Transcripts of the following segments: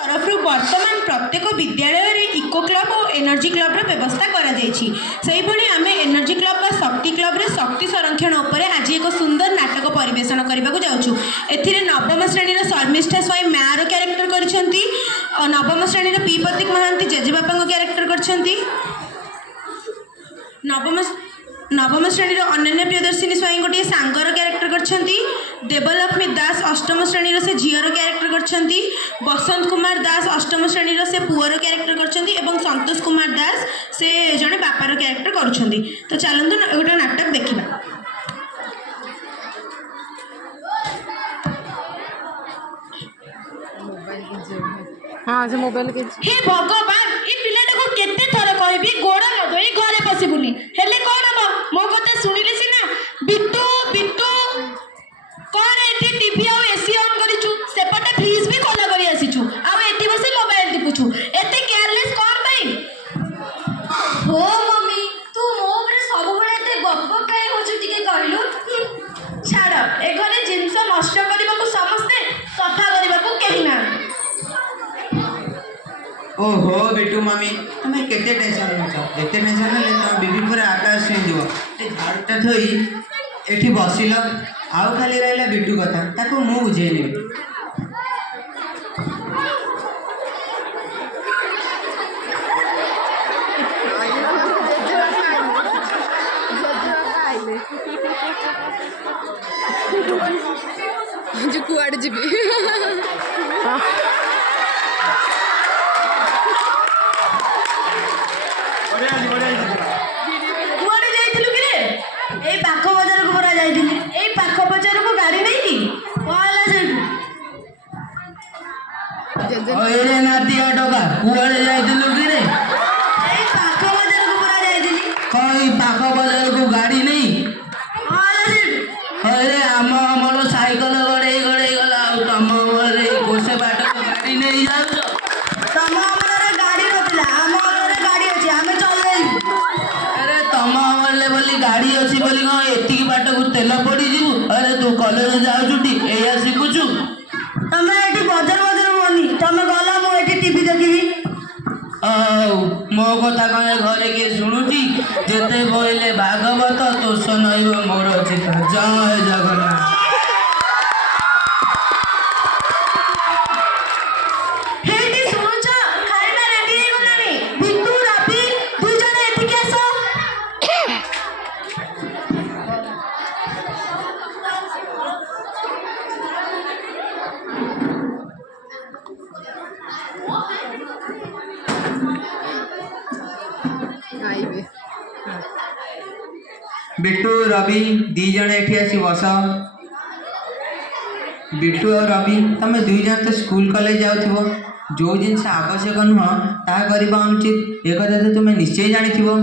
तरफ वर्तमान प्रत्येक विद्यालय रे इको क्लब और एनर्जी क्लब व्यवस्था करा आम एनर्जी क्लब व शक्ति क्लब रे शक्ति संरक्षण उपर आज एक सुंदर नाटक परिवेशन करने को जाऊँ। ए नवम श्रेणी शर्मिष्ठा स्वाई माँ क्यारेक्टर कर नवम श्रेणी पी प्रतीक महांती जेजेबापा क्यारेक्टर कर नवम श्रेणी अनन्या प्रियदर्शिनी स्वाई गोटे सांगर क्यारेक्टर कर देवलक्ष्मी दास अष्टम श्रेणी से झीर क्यारेक्टर कर बसंत कुमार दास अष्टम श्रेणी से पुअर क्यारेक्टर कर संतोष कुमार दास से जड़े बापार क्यारेक्टर कर। तो चलते गोटे नाटक देखा। हाँ से मोबाइल के हे भगवान ए पिलाटा को केते थर कहबी गोड़ न धोई घरे पसिबुनी हेले कोन हम मो कथा सुनिले सिना बिट्टू बिट्टू कोन एठी टीवी आ एसी ऑन करिछु सेपटे फ्रिज भी खोला करी आसीछु आ एठी बसी मोबाइल देखुछु एते केयरलेस कोन पई हो मम्मी तू मो ऊपर सब बळे एते गप्प काई होछु टिके कहलु छाड़ ए घरे जिंस नष्ट करबाकू समस्ते सफा करबाकू केही ना। ओहो बेटू मम्मी तुम्हें केते टेंशन नछ एते टेंशन ले तुम बीबी पूरा आकाश छुई दियो ए झाड़टा थई एठी बसिल आउ खाली रहला बेटू कथा ताको मु बुझेनी। जो कुआड़ जीबी ओरे नाती अटका कुआड़े जाइथिलु कि रे ए पाखो बाजार को पूरा जाइथिली कोई पाखो बाजार को गाड़ी नहीं अरे आम हमर साइकिल गड़े गड़े गला तम रे कोसे बाट को गाड़ी नहीं जाउ तम हमरे गाड़ी नथिला हमरे गाड़ी अछि हमें चल जाई। अरे तम हमले बोली गाड़ी अछि बोली को एतिकी बाट को तेल पड़ी जीवु अरे तू कॉलेज जाउ छुटी एया सिकुछु तमे एठी बजर बजर मोनी तमे गला मो एठी टीवी देखिबी मो कथा कहे घरे के शुणुची जेते बोले भागवत तोष नैव मोर चित जय जगन्नाथ। हेटी सुनुछ खाइना रेडी हे गलानी बिट्टू रापी दुई जण एठी के आसो आइबे बिट्टू रवि दी जण एठी आसी बस बिट्टू और रवि तमे दुई जण तो स्कूल कॉलेज जाउथिबो जो जिनस आवश्यक नुह ता करबा उचित एक कथा तो तुम निश्चय जानिथिबो।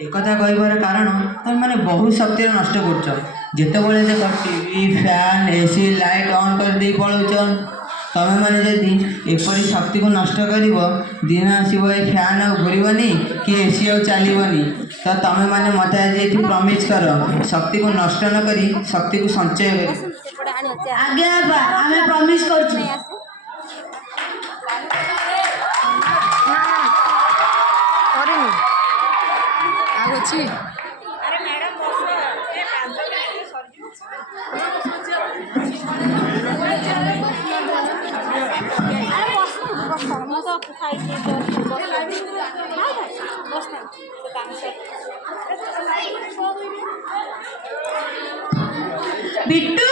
एक कथा कहबार कारण तुम माने बहुत शक्ति नष्ट करछ जेते बेले देख TV fan AC light on कर दे पळुछ तमे माने जदि एपरी शक्ति को नष्ट करिवो दिन आसीबो ए फैन आ घुरिबनी कि एसी आ चलीबनी तो तमे माने मते आज एठी प्रॉमिस कर शक्ति को नष्ट न करी शक्ति को संचय करी। आगे आबा हमें प्रॉमिस करछु करेनी आगो छी अरे मैडम बस ए 5 मिनिट बिट्टू